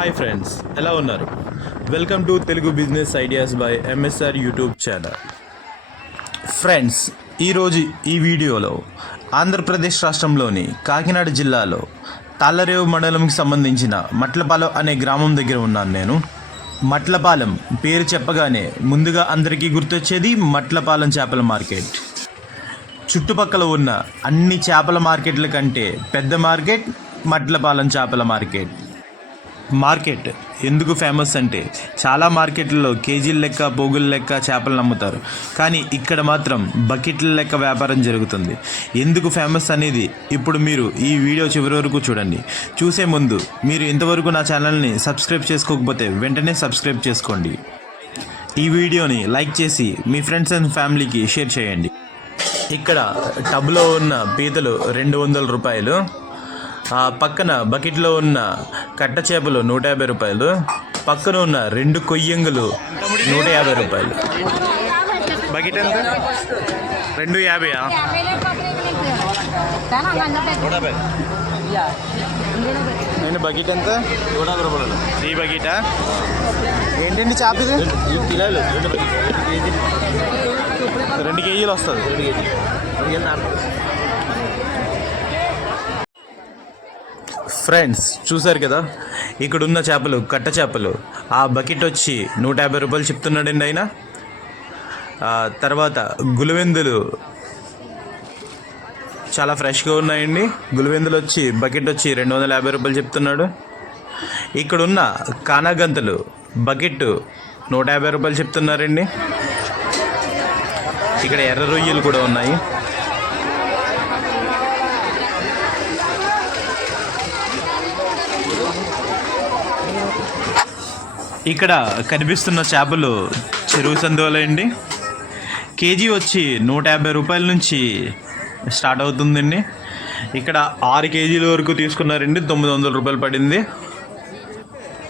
Hi friends ఎలా ఉన్నారు? Welcome to Telugu business ideas by MSR YouTube channel. Friends ఈరోజు ఈ వీడియోలో ఆంధ్రప్రదేశ్ రాష్ట్రంలోని కాకినాడ జిల్లాలో తాళ్ళరేవు మండలంకి సంబంధించిన మట్లపాలెం అనే గ్రామం దగ్గర ఉన్నాను నేను. మట్లపాలెం పేరు చెప్పగానే ముందుగా అందరికీ గుర్తొచ్చేది మట్లపాలెం చేపల మార్కెట్. చుట్టుపక్కల ఉన్న అన్ని చేపల మార్కెట్ల కంటే పెద్ద మార్కెట్ మట్లపాలెం చేపల మార్కెట్. మార్కెట్ ఎందుకు ఫేమస్ అంటే చాలా మార్కెట్లలో కేజీల లెక్క పోగుల లెక్క చేపలు అమ్ముతారు కానీ ఇక్కడ మాత్రం బకెట్ల లెక్క వ్యాపారం జరుగుతుంది. ఎందుకు ఫేమస్ అనేది ఇప్పుడు మీరు ఈ వీడియో చివరి వరకు చూడండి. చూసే ముందు మీరు ఇంతవరకు నా ఛానల్ని సబ్స్క్రైబ్ చేసుకోకపోతే వెంటనే సబ్స్క్రైబ్ చేసుకోండి. ఈ వీడియోని లైక్ చేసి మీ ఫ్రెండ్స్ అండ్ ఫ్యామిలీకి షేర్ చేయండి. ఇక్కడ టబ్లో ఉన్న పీతలు రెండు వందల రూపాయలు. ఆ పక్కన బకెట్లో ఉన్న కట్ట చేపలు నూట యాభై రూపాయలు పక్కన ఉన్న రెండు కొయ్యంగులు నూట యాభై రూపాయలు. బకెట్ ఎంత? రెండు యాభైయా? నేను బకెట్ ఎంత? నూట యాభై రూపాయలు ఈ బకెటా? ఏంటండి చేప ఇది? కిలోలు రెండు కేజీలు వస్తుంది. ఫ్రెండ్స్ చూసారు కదా? ఇక్కడ ఉన్న చేపలు కట్ట చేపలు. ఆ బకెట్ వచ్చి నూట యాభై రూపాయలు చెప్తున్నాడండి ఆయన. తర్వాత గులివెందులు. చాలా ఫ్రెష్గా ఉన్నాయండి. గులివెందులు వచ్చి బకెట్ వచ్చి రెండు వందల యాభై రూపాయలు చెప్తున్నాడు. ఇక్కడ ఉన్న కానాగంతలు బకెట్ నూట యాభై రూపాయలు చెప్తున్నారండి. ఇక్కడ ఎర్ర రొయ్యలు కూడా ఉన్నాయి. ఇక్కడ కనిపిస్తున్న చేపలు చెరువు సందువలండి. కేజీ వచ్చి నూట యాభై రూపాయల నుంచి స్టార్ట్ అవుతుందండి. ఇక్కడ ఆరు కేజీల వరకు తీసుకున్నారండి తొమ్మిది వందల రూపాయలు పడింది.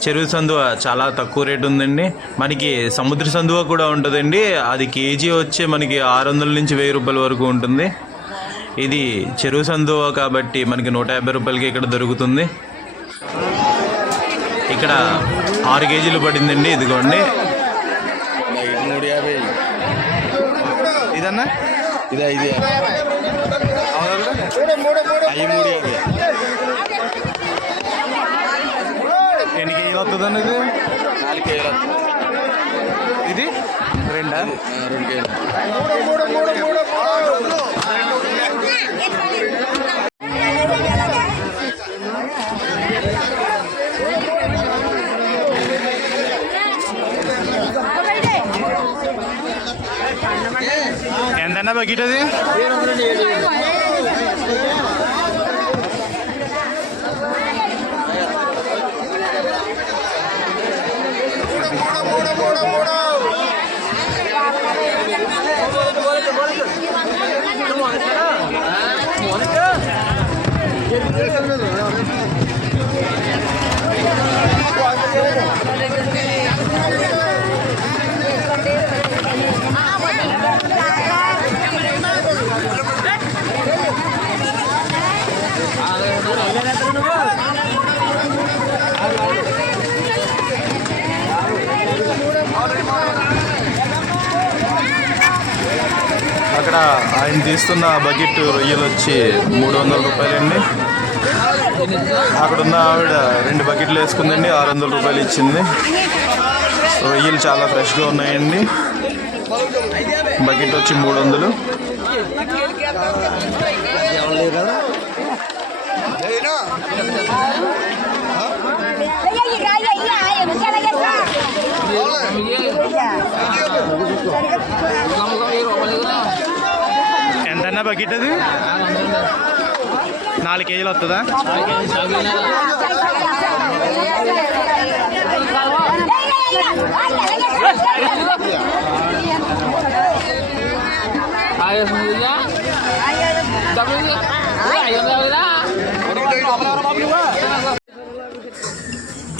చెరువు సందువ చాలా తక్కువ రేట్ ఉందండి. మనకి సముద్ర సందువ కూడా ఉంటుందండి. అది కేజీ వచ్చే మనకి ఆరు వందల నుంచి వెయ్యి రూపాయల వరకు ఉంటుంది. ఇది చెరువు సందువ కాబట్టి మనకి నూట యాభై రూపాయలకి ఇక్కడ దొరుకుతుంది. ఇక్కడ ఆరు కేజీలు పడిందండి ఇదిగోండి. ఐదు మూడు యాభై ఇదన్నా? ఇది ఐదు యాభై ఐదు మూడు యాభై. ఎన్ని కేజీలు వస్తుందండి ఇది? నాలుగు కేజీలు ఇది? రెండా? రెండు కేజీలు. ఎంతన్నా బకెట్ అది ఇక్కడ ఆయన తీస్తున్న బకెట్ రొయ్యలు వచ్చి మూడు వందల రూపాయలండి. అక్కడ ఉన్న ఆవిడ రెండు బకెట్లు వేసుకుందండి ఆరు వందల రూపాయలు ఇచ్చింది. రొయ్యలు చాలా ఫ్రెష్గా ఉన్నాయండి. బకెట్ వచ్చి మూడు వందలు. ఎంతన్నా బకెట్ అది నాలుగు కేజీలు వస్తుందా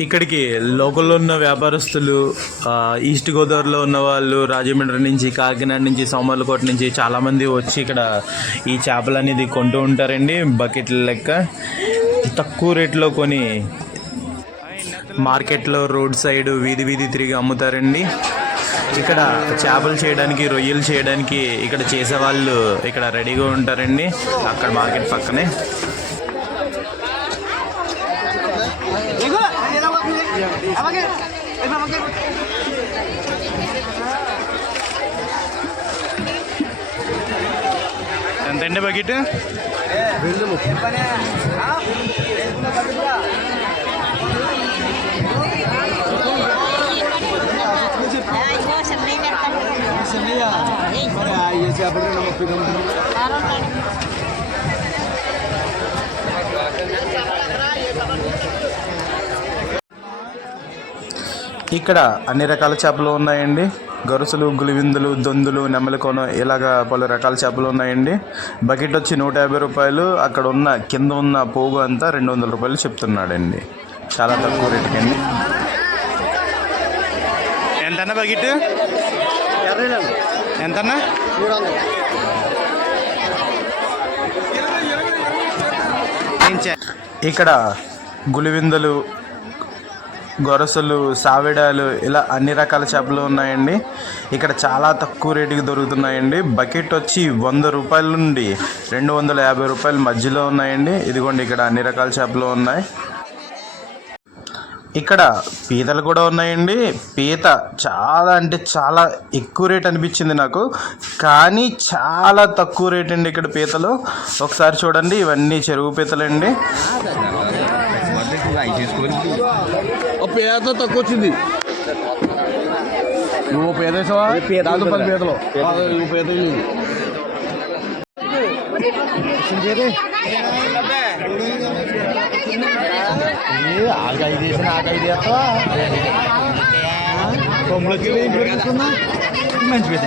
ఇక్కడికి లోకల్లో ఉన్న వ్యాపారస్తులు ఈస్ట్ గోదావరిలో ఉన్న వాళ్ళు రాజమండ్రి నుంచి కాకినాడ నుంచి సోమర్లకోట నుంచి చాలామంది వచ్చి ఇక్కడ ఈ చేపలు అనేది కొంటూ ఉంటారండి. బకెట్ల లెక్క తక్కువ రేట్లో కొని మార్కెట్లో రోడ్ సైడ్ వీధి వీధి తిరిగి అమ్ముతారండి. ఇక్కడ చేపలు చేయడానికి రొయ్యలు చేయడానికి ఇక్కడ చేసేవాళ్ళు ఇక్కడ రెడీగా ఉంటారండి. అక్కడ మార్కెట్ పక్కనే. ఎన్ని బకెట్ ఇక్కడ అన్ని రకాల చేపలు ఉన్నాయండి. గొలుసులు గులివిందులు దొందులు నెమలికోన ఇలాగా పలు రకాల చేపలు ఉన్నాయండి. బకెట్ వచ్చి నూట యాభై రూపాయలు అక్కడ ఉన్న కింద ఉన్న పోగు అంతా రెండు వందల రూపాయలు చెప్తున్నాడండి. చాలా తక్కువ రేటుకి అండి. ఎంతన్నా బకెట్? ఎంతన్నా? ఇక్కడ గులివిందలు గొరసలు సావిడాలు ఇలా అన్ని రకాల చేపలు ఉన్నాయండి. ఇక్కడ చాలా తక్కువ రేటుకి దొరుకుతున్నాయండి. బకెట్ వచ్చి వంద రూపాయల నుండి రెండు వందల యాభై రూపాయల మధ్యలో ఉన్నాయండి. ఇదిగోండి ఇక్కడ అన్ని రకాల చేపలు ఉన్నాయి. ఇక్కడ పీతలు కూడా ఉన్నాయండి. పీత చాలా అంటే చాలా ఎక్కువ రేట్ అనిపించింది నాకు. కానీ చాలా తక్కువ రేట్ అండి ఇక్కడ పీతలు. ఒకసారి చూడండి ఇవన్నీ చెరువు పీతలండి. ఓ పేద తక్కువ వచ్చింది నువ్వు పేద వేసావా దాంతో పది పేదలు. ఆ, నువ్వు పేద లేదు ఆగ ఐదు వేసిన ఆగ ఐదు వేస్తావా? తొమ్మిది మంచి పేద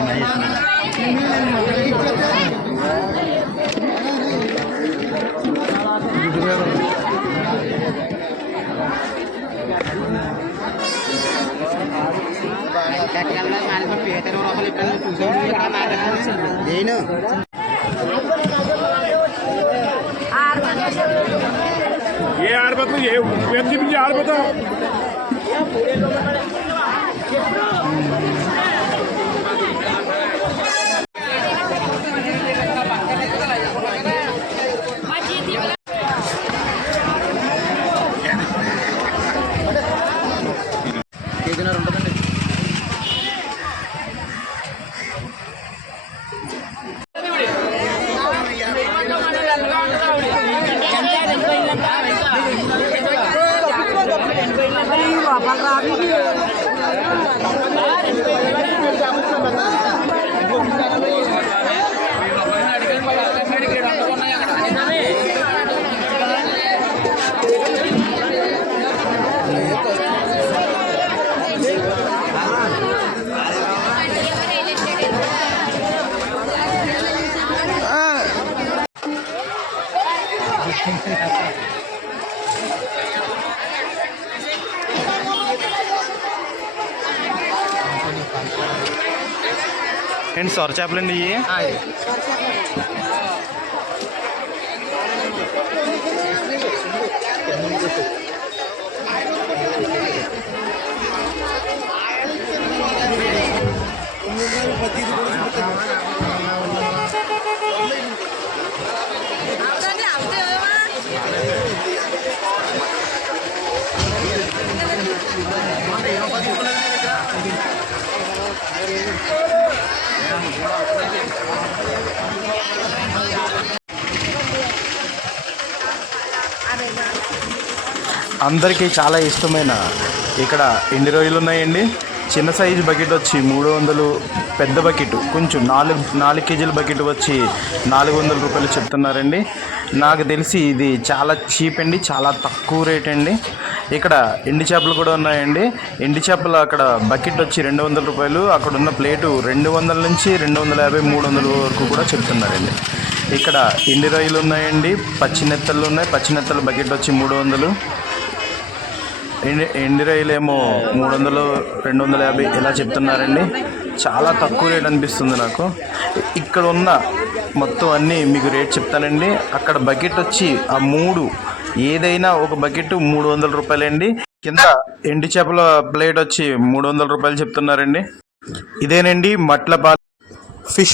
నేను? ఏ ఆడిపోతాం ఏ ఎంత చూపించి ఆడిపోతాం ভালো আমি ఏంటి సొర చేపలండి ఇవి అందరికీ చాలా ఇష్టమైన ఇక్కడ ఎండి రొయ్యలు ఉన్నాయండి? చిన్న సైజు బకెట్ వచ్చి మూడు వందలు పెద్ద బకెట్ కొంచెం నాలుగు నాలుగు కేజీల బకెట్ వచ్చి నాలుగు వందల రూపాయలు చెప్తున్నారండి. నాకు తెలిసి ఇది చాలా చీప్ అండి చాలా తక్కువ రేట్ అండి. ఇక్కడ ఎండి చేపలు కూడా ఉన్నాయండి. ఎండి చేపలు అక్కడ బకెట్ వచ్చి రెండు వందల రూపాయలు అక్కడ ఉన్న ప్లేటు రెండు వందల నుంచి రెండు వందల యాభై మూడు వందల వరకు కూడా చెప్తున్నారండి. ఇక్కడ ఎండి రొయ్యలు ఉన్నాయండి పచ్చి నెత్తలు ఉన్నాయి పచ్చి నెత్తలు బకెట్ వచ్చి మూడు వందలు. ఎండి ఎండి రొయ్యలు ఏమో మూడు వందలు రెండు వందల యాభై ఇలా చెప్తున్నారండి. చాలా తక్కువ రేట్ అనిపిస్తుంది నాకు. ఇక్కడ ఉన్న మొత్తం అన్నీ మీకు రేట్ చెప్తానండి. అక్కడ బకెట్ వచ్చి ఆ మూడు ఏదైనా ఒక బకెట్ మూడు వందల రూపాయలండి. కింద ఎండి చేపల ప్లేట్ వచ్చి మూడు వందల రూపాయలు చెప్తున్నారండి. ఇదేనండి మట్ల ఫిష్